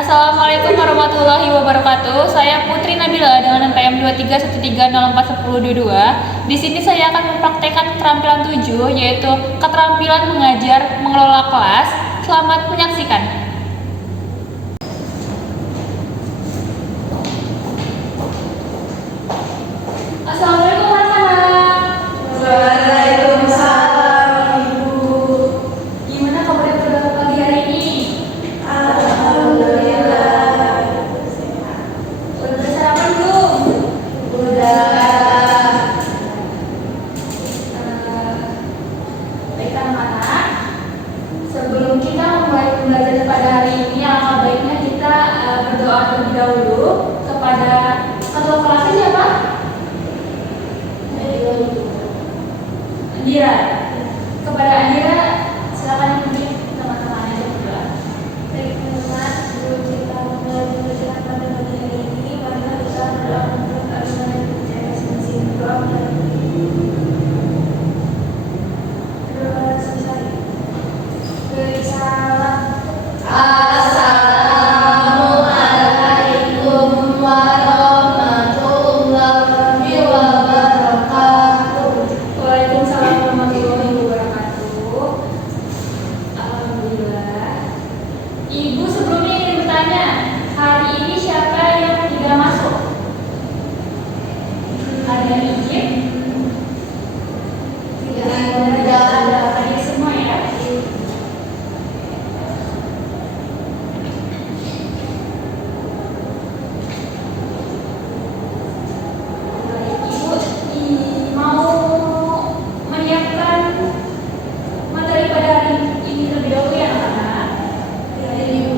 Assalamualaikum warahmatullahi wabarakatuh. Saya Putri Nabila dengan NPM 2313041022. Di sini saya akan mempraktekkan keterampilan 7, yaitu keterampilan mengajar mengelola kelas. Selamat menyaksikan. Assalamualaikum anak-anak. Waalaikumsalam Ibu. Gimana kabarnya pada pagi hari ini? Alhamdulillah. Udah sarapan belum? Udah. Baik anak-anak, sebelum kita memulai pembelajaran pada hari ini, alangkah baiknya kita berdoa terlebih dahulu kepada ketua kelasnya siapa? Andira. Kepada Andira, silakan dipimpin teman-teman aja berdoa. Baik teman-teman, sebelum kita mulai pembelajaran pada pagi hari ini, marilah kita berdoa untuk keamanan dan percaya masing-masing. Doa selesai. Beri salam. Assalamualaikum warahmatullahi wabarakatuh. Waalaikumsalam warahmatullahi wabarakatuh. Alhamdulillah. Ibu sebelumnya ingin bertanya, hari ini siapa yang tidak masuk? Ada yang izin? Tidak ada. Hadir semua ya? Ibu mau menyiapkan materi pada hari ini terlebih dahulu ya anak-anak? Ya, Ibu.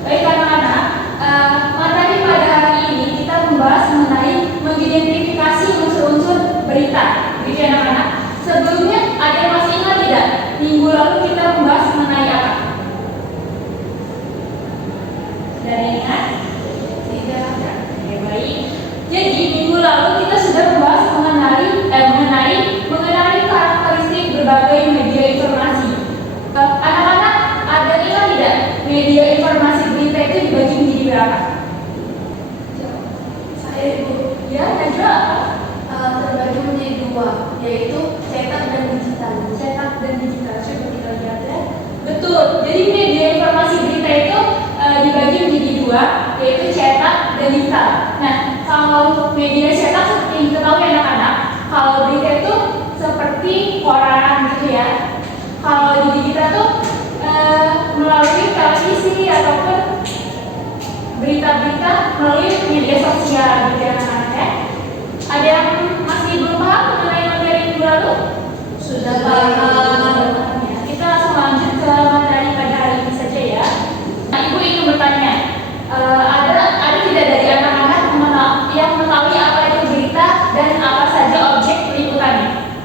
Baik anak-anak, materi pada hari ini kita membahas mengenai mengidentifikasi unsur-unsur berita. Begitu ya anak-anak? Sebelumnya ada yang masih ingat tidak? Minggu lalu kita membahas mengenai apa? Ada yang ingat? Tidak. Oke, baik. Jadi minggu lalu kita sudah membahas mengenai karakteristik berbagai media informasi. Anak-anak ada ingat tidak? Media informasi berita itu dibagi menjadi berapa? Saya Ibu. Ya, Najwa apa? Terbagi menjadi dua, yaitu cetak dan digital. Cetak dan digital. Coba kita lihat ya. Betul. Jadi media informasi berita itu dibagi menjadi dua, yaitu cetak dan digital. Nah, kalau media cetak seperti yang kita tahu ya anak-anak, kalau berita itu seperti koran gitu ya. Kalau di digital tuh melalui televisi ataupun berita-berita melalui media sosial gitu ya anak-anak ya. Ada yang masih belum paham mengenai materi minggu lalu? Sudah paham. Ya, kita langsung lanjut ke materi pada hari ini saja ya. Nah, Ibu ingin bertanya, ada tidak dari anak-anak yang mengetahui apa itu berita dan apa saja objek peliputannya?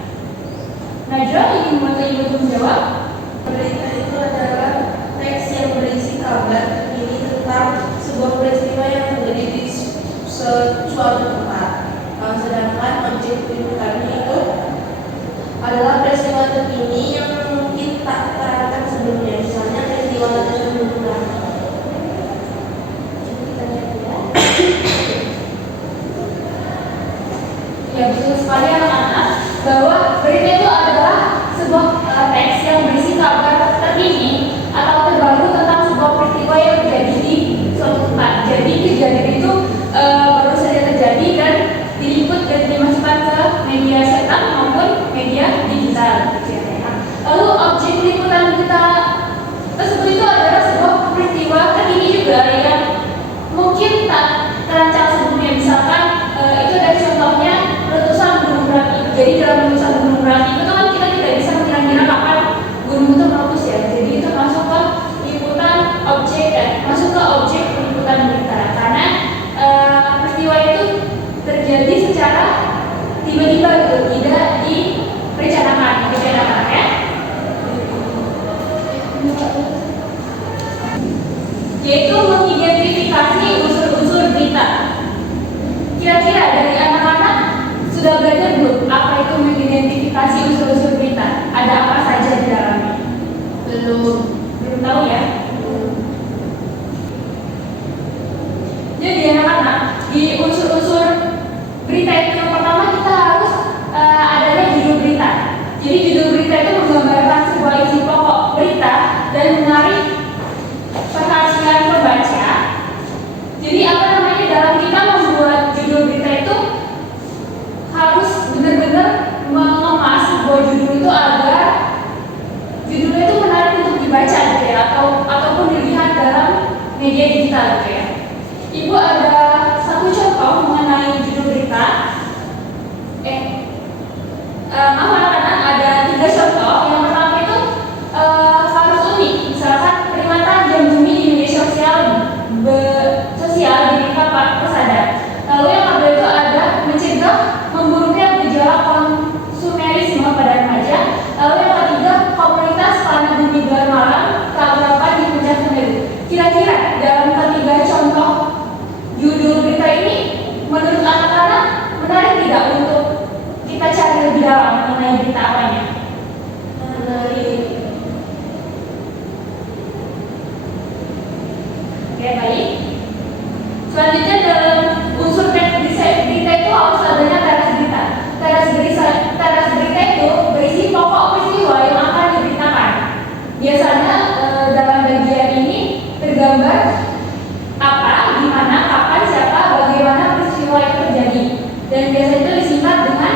Najwa ingin membantu Ibu untuk menjawab? Berita itu adalah teks yang berisi kabar terkini tentang sebuah peristiwa yang terjadi di suatu tempat. Sedangkan objek peliputannya itu adalah peristiwa terkini yang mungkin tak terangkat sebelumnya, misalnya peristiwa ledakan gunung berapi. Kita lihat ya. Ya, betul sekali anak-anak bahwa berita itu adalah sebuah teks yang berisi kabar terkini atau terbaru tentang sebuah peristiwa yang terjadi di suatu tempat. Jadi kejadian itu baru saja terjadi dan diliput dan dimasukkan ke media cetak maupun media digital. Lalu objek liputan kita tersebut itu adalah sebuah peristiwa terkini juga yang mungkin tak terancang sebelumnya. Misalkan itu dari contohnya letusan gunung berapi. Jadi dalam letusan gunung berapi itu kan kita tidak bisa mengira-ngira kapan gunung itu meletus ya. Jadi itu masuk ke liputan objek masuk ke objek liputan berita karena peristiwa itu terjadi secara tiba-tiba gitu, tidak direncanakan, ya. Yaitu mengidentifikasi unsur-unsur berita. Kira-kira tahu ya. Jadi anak-anak, di unsur-unsur berita itu yang pertama kita harus adanya judul berita. Jadi judul berita itu menggambarkan sebuah isi pokok berita dan menarik perhatian pembaca. Jadi apa namanya, dalam kita membuat judul berita itu harus benar-benar mengemas sebuah judul itu agar judulnya itu menarik untuk dibaca gitu ya, ataupun dilihat dalam media digital gitu ya. Ibu ada satu contoh mengenai judul berita. Anak-anak ada 3 contoh. Yang pertama itu harus unik. Misalkan peringatan Jam Bumi di media sosial di Pak Persada. Lalu yang kedua itu ada mencegah memburuknya gejala konsumerisme pada remaja. Lalu yang ketiga, komunitas tanah bumi gelar malam keakraban di puncak Semeru. Kira-kira dalam ketiga contoh judul berita ini menurut anak-anak menarik tidak untuk kita cari lebih dalam mengenai berita apanya? Menarik. Oke, baik. Selanjutnya dalam unsur teks berita itu harus adanya teras berita. Teras berita itu berisi pokok peristiwa yang akan diberitakan. Biasanya dalam bagian ini tergambar apa, di mana, kapan, siapa, bagaimana peristiwa itu terjadi. Dan biasanya itu disingkat dengan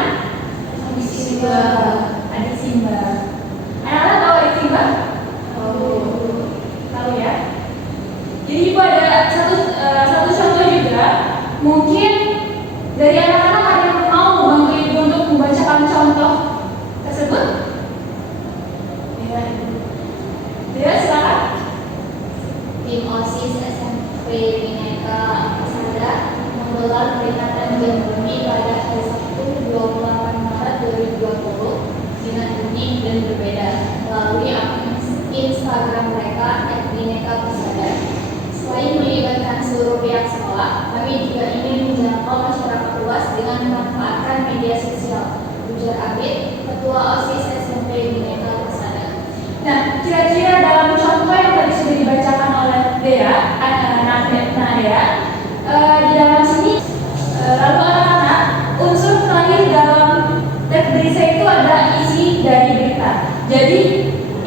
adik Simba. Anak-anak tahu adik Simba? Tahu ya. Jadi ibu ada satu contoh juga. Mungkin dari anak-anak ada yang mau membantu ibu untuk membacakan contoh tersebut? Ya, silakan. Tim OSIS SMP Bhinneka Persada menggelar peringatan Jam Bumi pada hari Sabtu 28 Maret 2020 dengan unik dan berbeda melalui akun Instagram mereka @bhinneka_persada. Selain melibatkan seluruh pihak sekolah, kami juga ingin menjangkau masyarakat luas dengan memanfaatkan media sosial. Ujar Abid, Ketua OSIS SMP Bhinneka Persada. Nah, kira-kira dalam contoh yang tadi sudah dibacakan oleh Dea, Dea, di dalam sini, lalu anak-anak, unsur terakhir dalam teks berita itu ada isi dari berita. Jadi,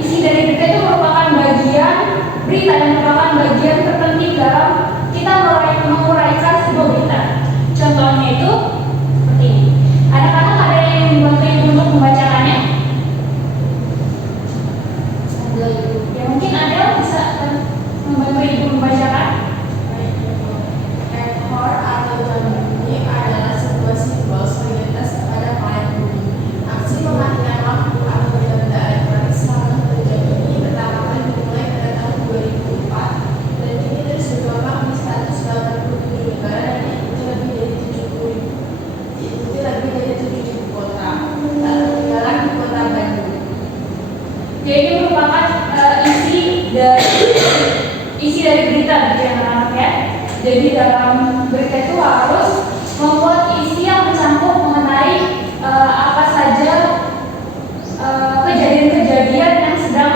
isi dari berita itu merupakan bagian berita yang merupakan bagian terpenting dalam kita menguraikan sebuah berita. Contohnya itu seperti ini. Anak-anak ada yang membantu ibu untuk membacakannya? Ya, mungkin ada bisa membantu ibu membacakan. Ekor atau jam bumi adalah sebuah simbol solidaritas kepada planet bumi. Aksi mematikan lampu atau benda elektronik selama jam bumi pertama kali dimulai pada tahun 2004 dan kini terus berkembang di 187 negara dan diikuti lebih dari 7 kota, tak tertinggalan di kota Bandung. Jadi ini merupakan isi dari berita gitu ya anak-anak ya. Jadi dalam berita itu harus membuat isi yang mencakup mengenai apa saja kejadian-kejadian yang sedang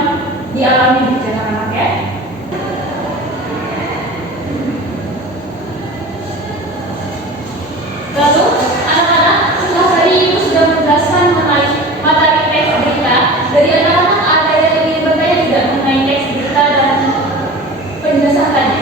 dialami gitu ya anak-anak ya. Lalu anak-anak, setelah tadi ibu sudah menjelaskan mengenai materi teks berita, dari anak-anak ada yang ingin bertanya tidak mengenai teks berita dan penjelasan tadi?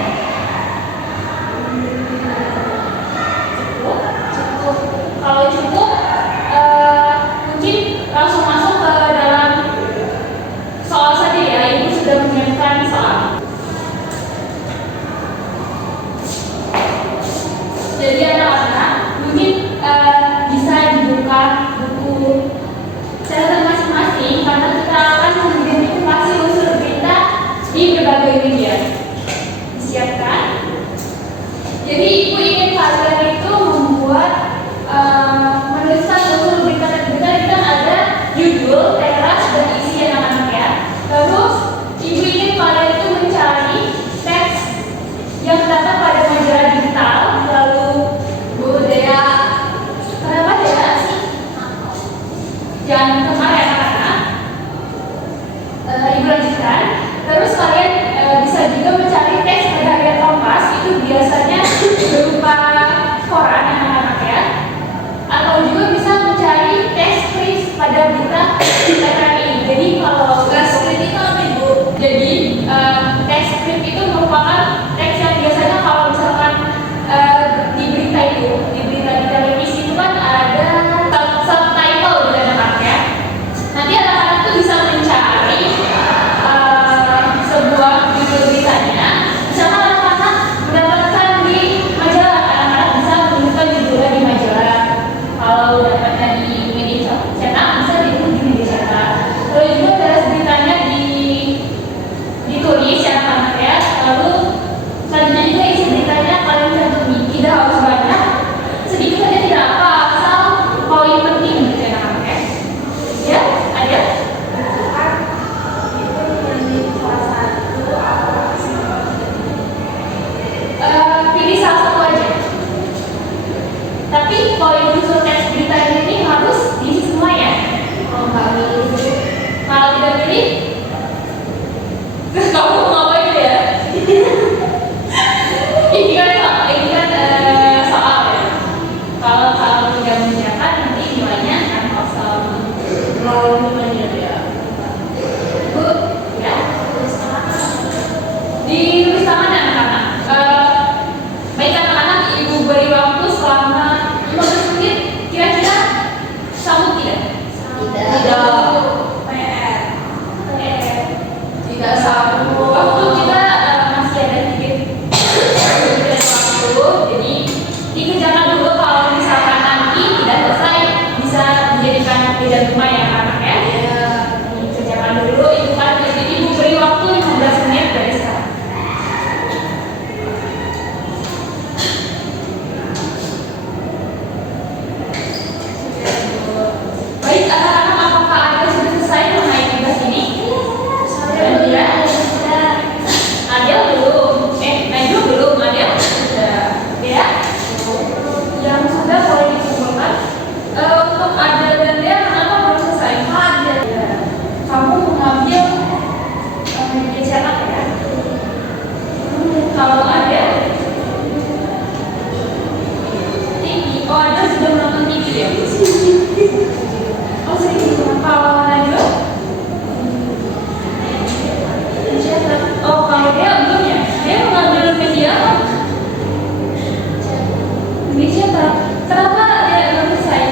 siapa? Kenapa dia belum selesai?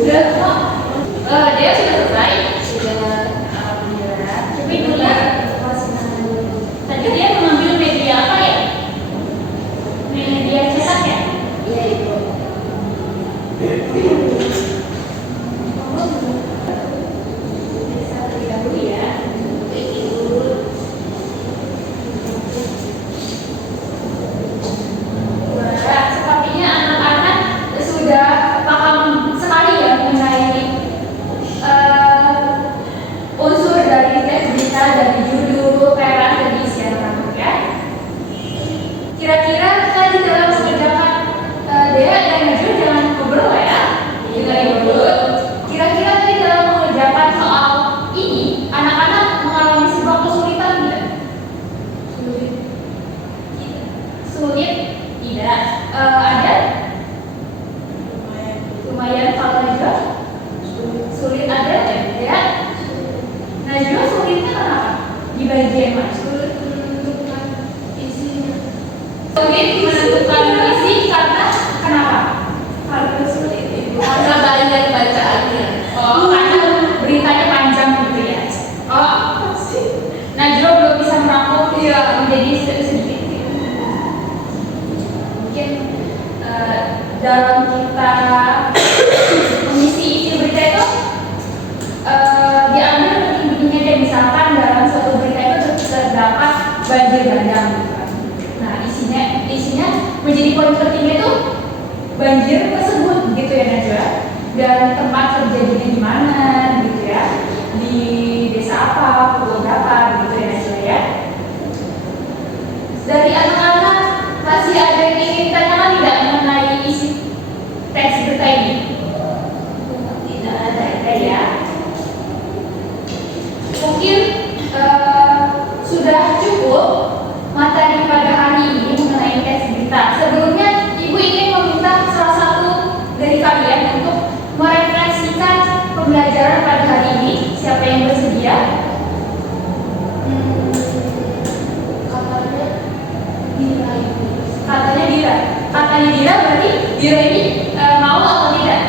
Udah kok. Dia sudah selesai. Sudah, alhamdulillah. Coba dulu ya. Tadi dia mengambil media apa ya? Media cetak ya? Iya, Ibu. Bisa terlebih dahulu ya. Wah, sepertinya anak-anak sudah paham sekali ya mengenai unsur dari teks berita, dari judul, peran, dan isian rambut ya. Kira-kira tadi dalam mengerjakan Dea dan Najwa jangan ngobrol ya, dengerin dulu. Kira-kira tadi dalam mengerjakan soal ini, anak-anak mengalami sebuah kesulitan tidak? Sulit? Tidak. Ada? Lumayan. Kalau Najwa? Sulit ada ya? Najwa sulitnya kenapa? Di bagian mana? Sulit menentukan isinya. Sulit menentukan isi karena kenapa? Karena sulit itu. Karena banyak bacaannya. Oh, karena beritanya panjang gitu ya. Oh, Najwa belum bisa merangkum menjadi sedikit. Mungkin dalam kita mengisi isi berita itu diambil penting-pentingnya deh. Misalkan dalam suatu berita itu terdapat banjir bandang gitu kan. Nah isinya menjadi poin pentingnya itu banjir tersebut gitu ya Najwa, dan tempat terjadinya di mana gitu ya, di desa apa, pukul berapa gitu ya Najwa ya. Dari anak-anak masih ada yang ingin ditanyakan tidak mengenai isi teks berita ini? Tidak ada ya. Mungkin sudah cukup materi pada hari ini mengenai teks berita. Sebelumnya Ibu ingin meminta salah satu dari kalian untuk merefleksikan pembelajaran pada hari ini. Siapa yang bersedia? Katanya Dira. Katanya Dira berarti Dira ini mau atau tidak?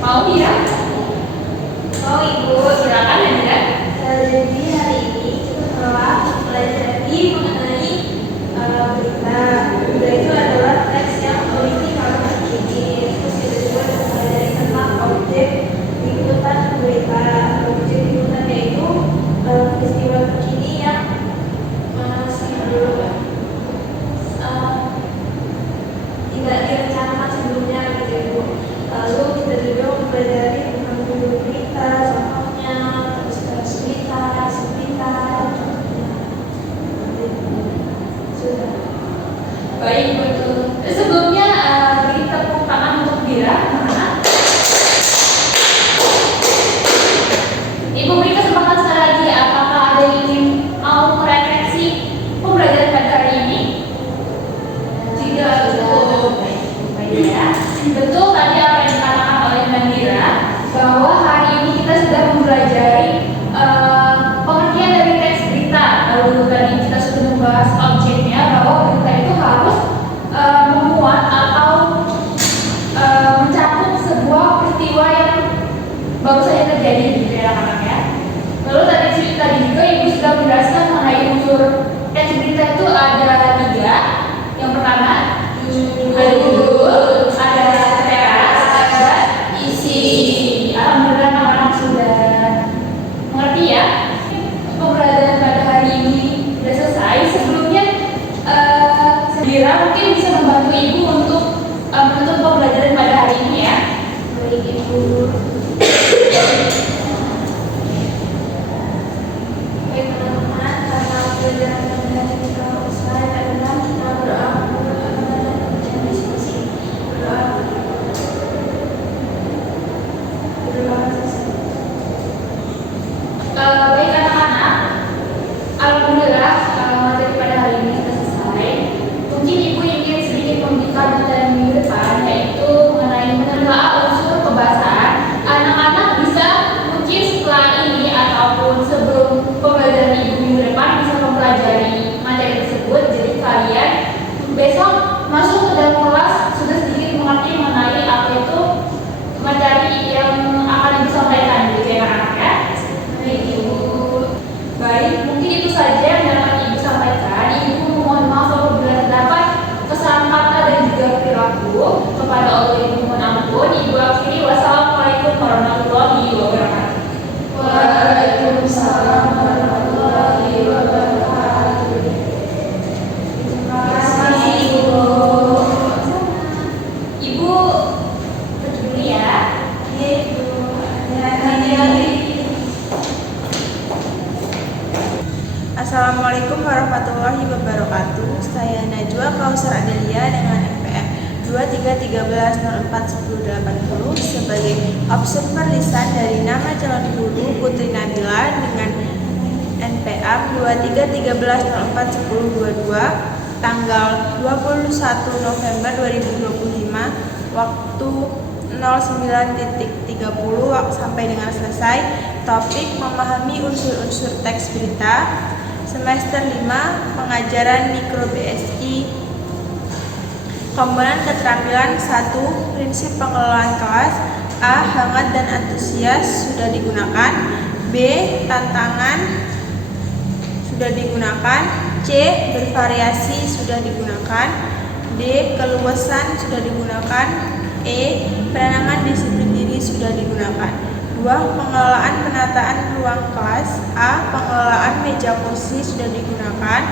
Mau Dira? Mau Ibu, silakan ya Dira. Jadi hari ini kita telah mempelajari mengenai berita. Berita itu adalah teks yang memiliki kalimat kini. Terus kita juga mempelajari tentang objek liputan berita. Objek liputan yaitu peristiwa terkini yang tidak direncanakan sebelumnya gitu ya Bu. Lalu kita juga mempelajari tentang judul berita, contohnya, terus berita, berita, sudah. Baik, betul. Sebelumnya beri tepuk tangan untuk Dira. Mana? Ibu beri kesempatan sekali lagi. Apakah ada yang ingin mau merefleksi pembelajaran pada hari ini? Jika cukup, baik ya. Betul tadi apa yang dikatakan oleh Mbak Dira, bahwa hari ini kita sudah mempelajari pengertian dari teks berita. Lalu tadi kita sudah membahas objeknya, bahwa berita itu harus memuat atau mencakup sebuah peristiwa yang baru saja terjadi gitu ya anak-anak ya. Lalu tadi juga Ibu sudah menjelaskan mengenai unsur teks berita itu ada 3. Yang pertama ada judul, ada 03.13.04.10.80 sebagai observer lisan dari nama calon guru Putri Nabila dengan NPM 23.13.04.10.22 tanggal 21 November 2025 waktu 09.30 sampai dengan selesai. Topik memahami unsur-unsur teks berita. Semester 5 pengajaran mikro BSI. Komponen keterampilan 1. Prinsip pengelolaan kelas. A. Hangat dan antusias sudah digunakan. B. Tantangan sudah digunakan. C. Bervariasi sudah digunakan. D. Keluasan sudah digunakan. E. Penanaman disiplin diri sudah digunakan. 2. Pengelolaan penataan ruang kelas. A. Pengelolaan meja kursi sudah digunakan.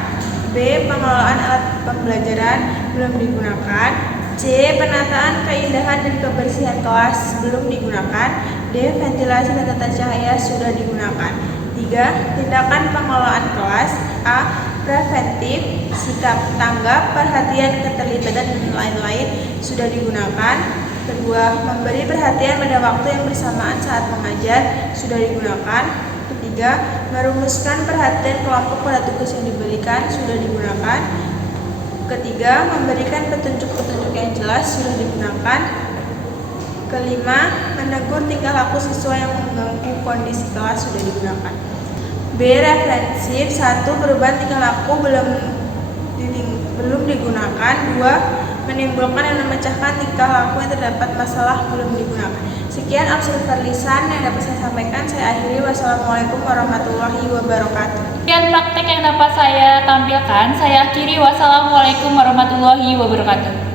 B. Pengelolaan alat pembelajaran belum digunakan. C. Penataan keindahan dan kebersihan kelas belum digunakan. D. Ventilasi dan tata cahaya sudah digunakan. 3. Tindakan pengelolaan kelas. A. Preventif, sikap tanggap, perhatian, keterlibatan, dan lain-lain sudah digunakan. Kedua, memberi perhatian pada waktu yang bersamaan saat mengajar sudah digunakan. Ketiga, merumuskan perhatian kelompok pada tugas yang diberikan sudah digunakan. Ketiga, memberikan petunjuk-petunjuk yang jelas sudah digunakan. Kelima, menegur tingkah laku siswa yang mengganggu kondisi kelas sudah digunakan. B. Reflensif. 1. Perubahan tingkah laku belum digunakan. 2. Menimbulkan dan memecahkan tingkah laku yang terdapat masalah belum digunakan. Sekian observer lisan yang dapat saya sampaikan. Saya akhiri. Wassalamualaikum warahmatullahi wabarakatuh. Sekian praktek yang dapat saya tampilkan. Saya akhiri. Wassalamualaikum warahmatullahi wabarakatuh.